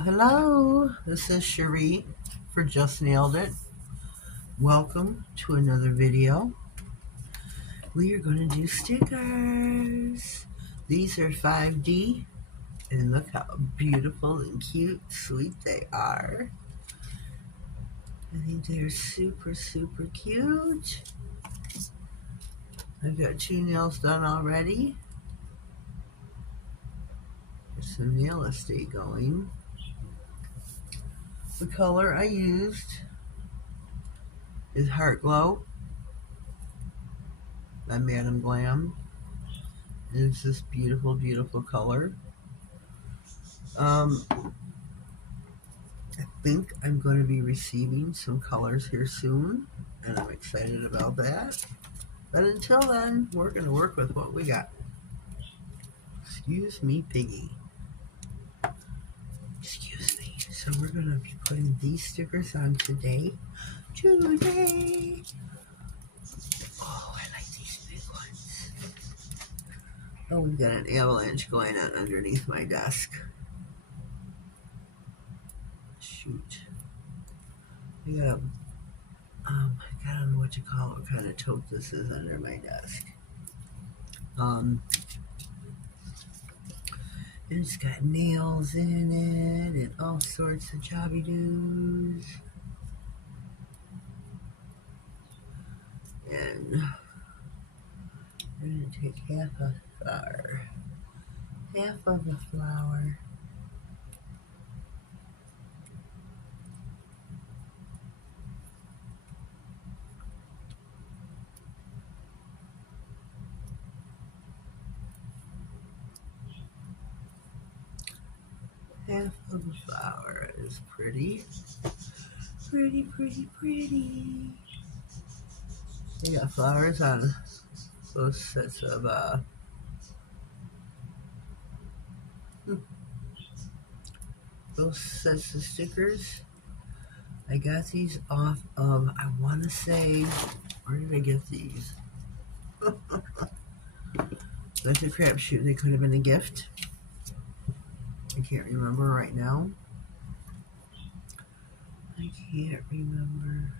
Hello. This is Cherie for Just Nailed It. Welcome to another video. We are going to do stickers. These are 5D, and look how beautiful and cute, sweet they are. I think they're super, super cute. I've got 2 nails done already. There's some nail estate going. The color I used is Heart Glow by Madam Glam. It's this beautiful, beautiful color. I think I'm going to be receiving some colors here soon, and I'm excited about that. But until then, we're going to work with what we got. Excuse me, piggy. Excuse me. So we're going to be putting these stickers on today. Oh, I like these big ones. Oh, we've got an avalanche going on underneath my desk. Shoot. I got I don't know what you call it, what kind of tote this is under my desk. It's got nails in it and all sorts of jobby doos. And we're going to take half of a flower. Half of a flower is pretty. Pretty, pretty, pretty. They got flowers on both sets of stickers. I got these off of, I want to say, where did I get these? That's a crapshoot. They could have been a gift. I can't remember right now. I can't remember.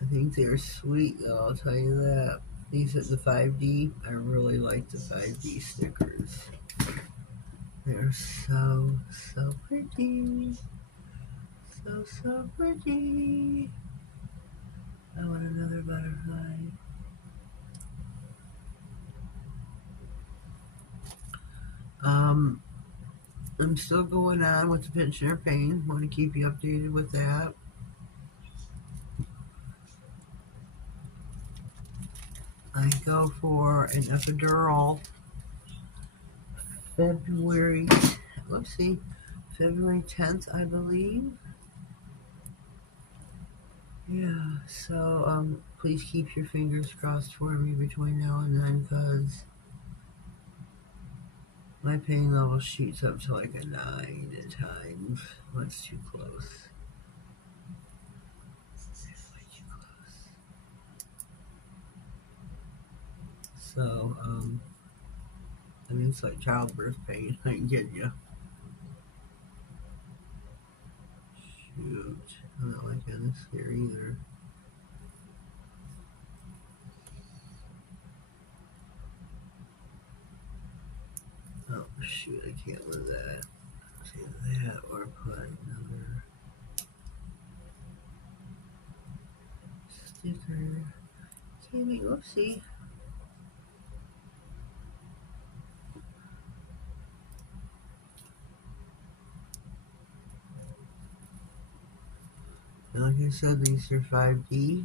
I think they're sweet, though, I'll tell you that. These are the 5D. I really like the 5D stickers. They're so, so pretty. So, so pretty. I want another butterfly. I'm still going on with the pensioner pain. Want to keep you updated with that. I go for an epidural February 10th, I believe. Yeah, so please keep your fingers crossed for me between now and then, because my pain level shoots up to like a 9 at times. That's too close. That's way too close. So, I mean, it's like childbirth pain. I can get you. Shoot. I'm not liking this here either. Oh, shoot. I can't with that. Do that or put another sticker. Damn it, whoopsie. And like I said, these are 5D.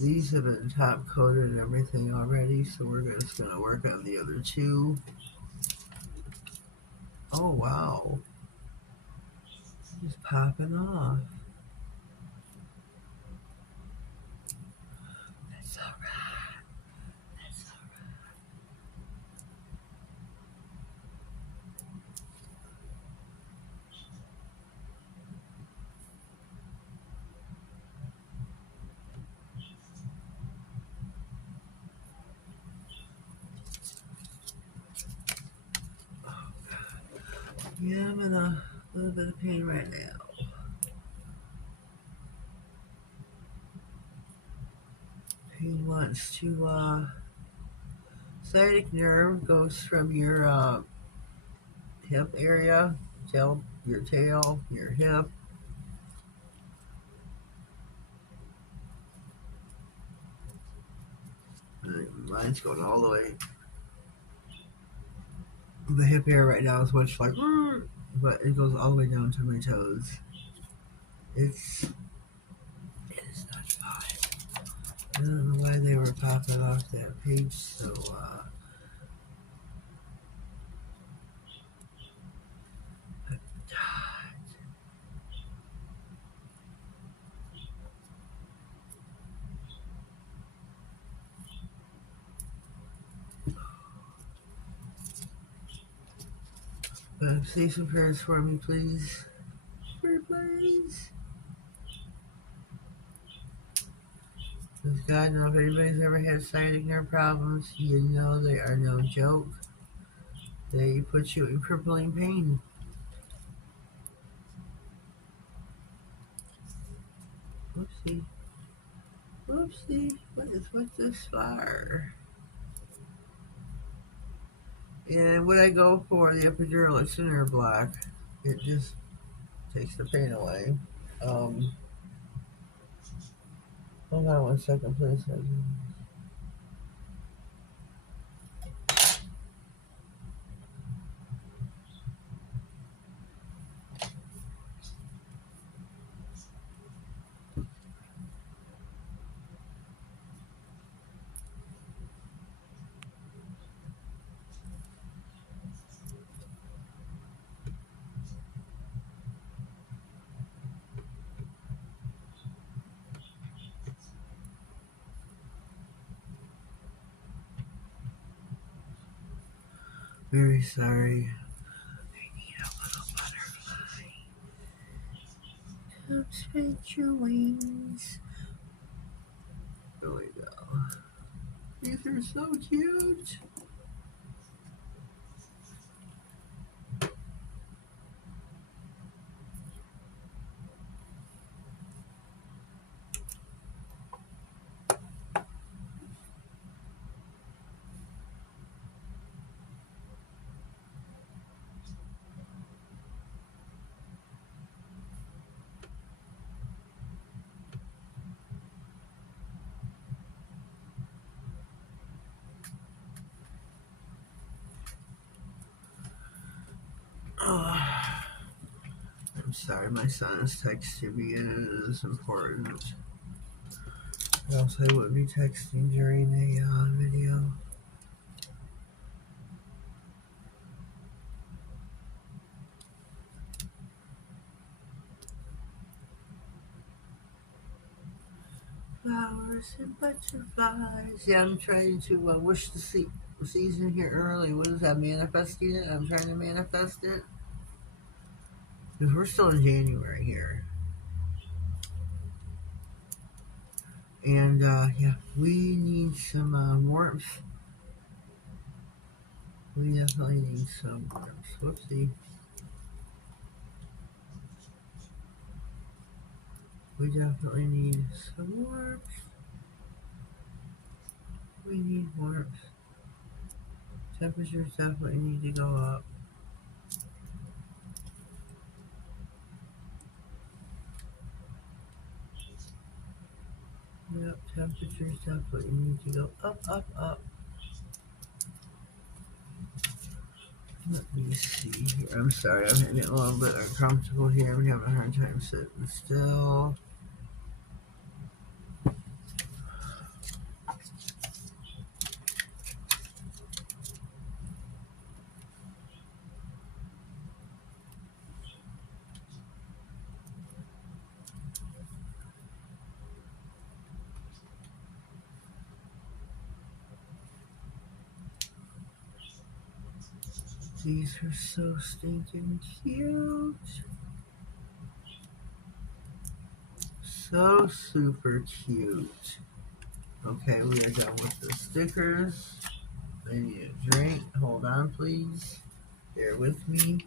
These have been top coated and everything already, so we're just going to work on the other 2. Oh, wow. Just popping off. That's alright. That's alright. Yeah, I'm in a little bit of pain right now. Pain wants to, sciatic nerve goes from your hip area, your tail, your hip. Mine's going all the way. The hip area right now is much like, but it goes all the way down to my toes. It is not fun. I don't know why they were popping off that page so, say some prayers for me, please. Please. Because God knows if anybody's ever had sciatic nerve problems, you know they are no joke. They put you in crippling pain. Whoopsie. Whoopsie. What is with this fire? And when I go for the epidural, it's in her black. It just takes the pain away. Hold on 1 second, please. Very sorry. I need a little butterfly. Come spread your wings. There we go. These are so cute. Oh, I'm sorry, my son is texting me and it is important. Or else I would be texting during a video. Flowers and butterflies. Yeah, I'm trying to wish the season here early. What is that, manifesting it? I'm trying to manifest it. Because we're still in January here. And, yeah, we need some warmth. We definitely need some warmth. Whoopsie. We definitely need some warmth. We need warmth. Temperatures definitely need to go up. Yep, temperatures definitely need to go up, up, up. Let me see here. I'm sorry, I'm getting a little bit uncomfortable here. I'm having a hard time sitting still. These are so stinking cute. So super cute. Okay, we are done with the stickers. I need a drink. Hold on, please. Bear with me.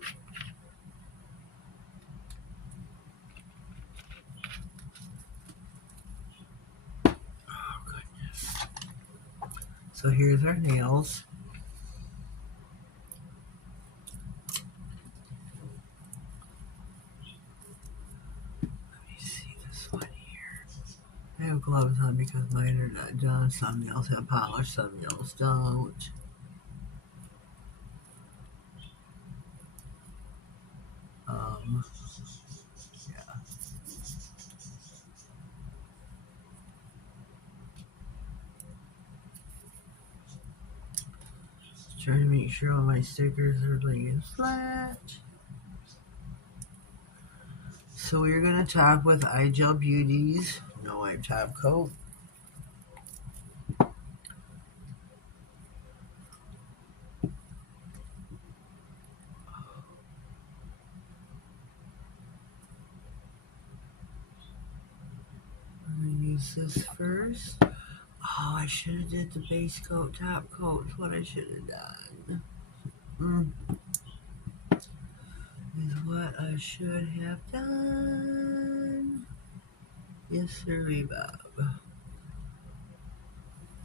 So here's our nails. Let me see this one here. I have gloves on because mine are not done. Some nails have polish, some nails don't. Yeah. Trying to make sure all my stickers are laying flat. So we're going to top with Eye Gel Beauty's No Wipe Top Coat. I'm going to use this first. Oh, I should have did the base coat, top coat. Is what I should have done. Is what I should have done. Yes, sir, Bob.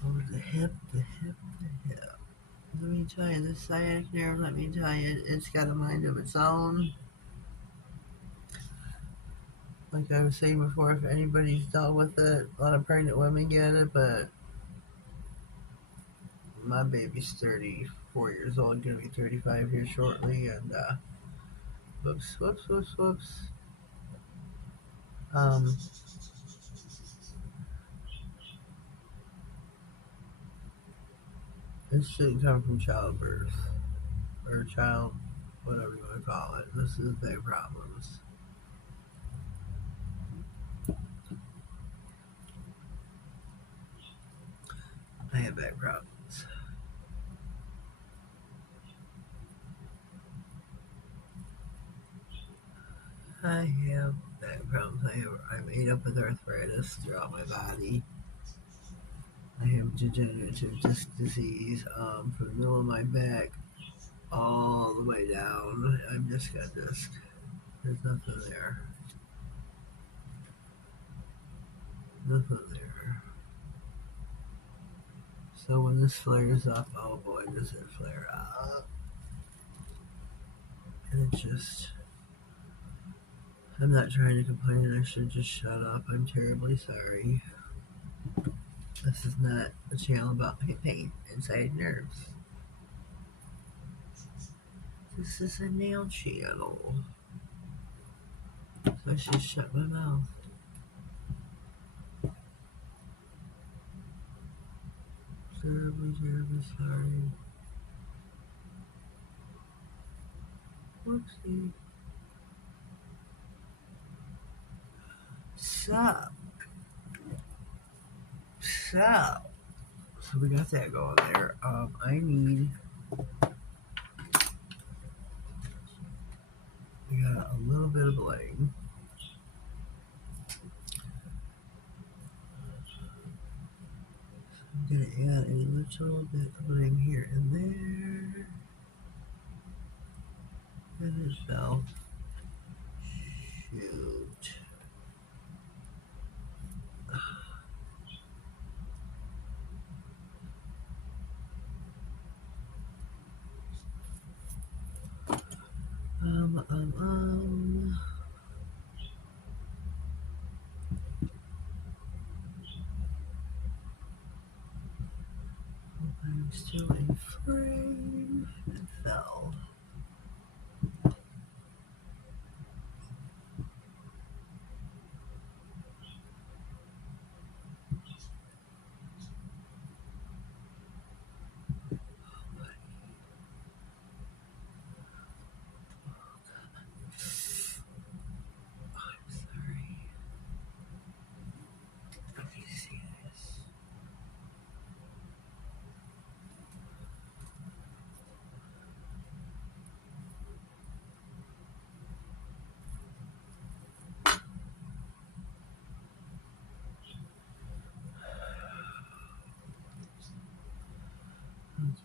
Oh, the hip, the hip, the hip. Let me tell you, this sciatic nerve, let me tell you, it's got a mind of its own. Like I was saying before, if anybody's dealt with it, a lot of pregnant women get it, but my baby's 34 years old, gonna be 35 here shortly, and whoops, whoops, whoops, whoops. This shouldn't come from childbirth, or child, whatever you want to call it. This is their problems. I have back problems. I have back problems. I'm ate up with arthritis throughout my body. I have degenerative disc disease from the middle of my back all the way down. I've just got disc. There's nothing there. Nothing there. So when this flares up, oh boy, does it flare up. And it just... I'm not trying to complain. I should just shut up. I'm terribly sorry. This is not a channel about pain inside nerves. This is a nail channel. So I should shut my mouth. Terribly, terribly sorry. Whoopsie. So we got that going there. We got a little bit of bling. I'm gonna add a little bit of bling here and there. And it fell. Shoot. I'm still in frame. It fell.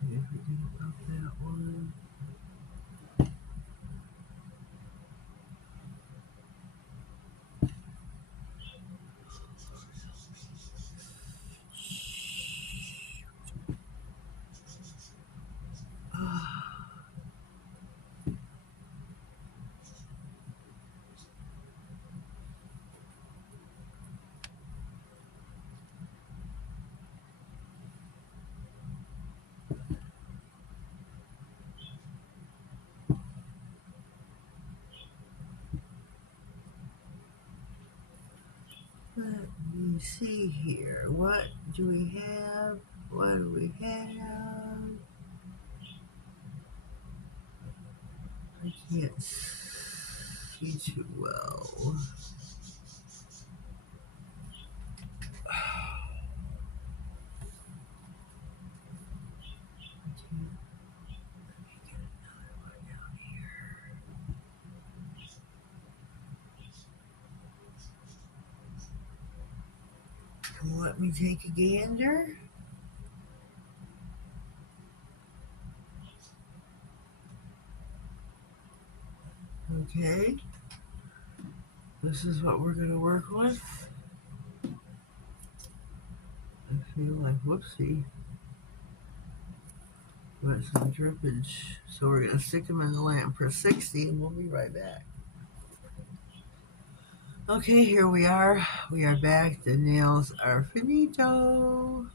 Okay, forget about that one. me see here. What do we have? What do we have? I can't see too well. Let me take a gander. Okay. This is what we're going to work with. I feel like, whoopsie. Got some drippage. So we're going to stick them in the lamp for 60 and we'll be right back. Okay, here we are. We are back. The nails are finito.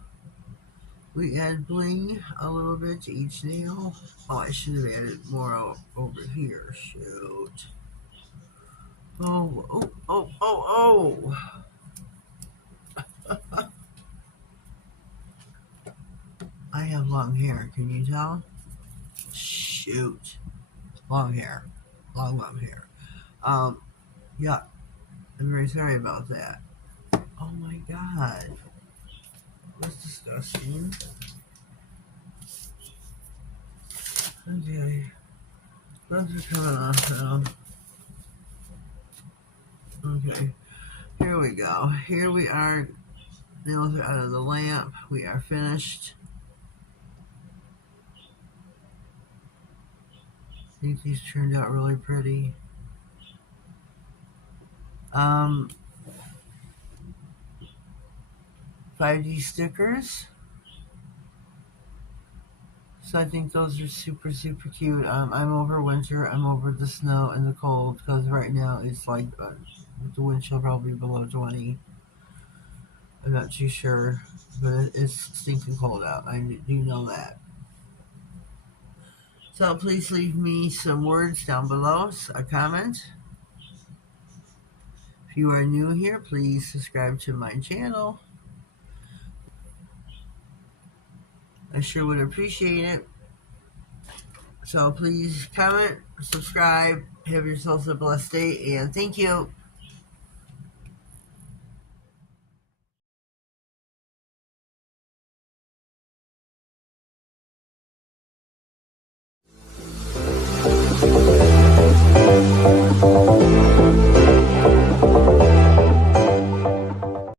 We add bling a little bit to each nail. Oh, I should have added more over here. Shoot. Oh. I have long hair. Can you tell? Shoot. Long hair. Long hair. Yeah. I'm very sorry about that. Oh my god. That's disgusting. Okay. Those are coming off now. Okay. Here we go. Here we are. Nails are out of the lamp. We are finished. I think these turned out really pretty. 5D stickers. So I think those are super, super cute. I'm over winter. I'm over the snow and the cold because right now it's like the wind chill probably below 20. I'm not too sure, but it's stinking cold out. I do know that. So please leave me some words down below, a comment. If you are new here, please subscribe to my channel. I sure would appreciate it. So please comment, subscribe, have yourselves a blessed day, and thank you.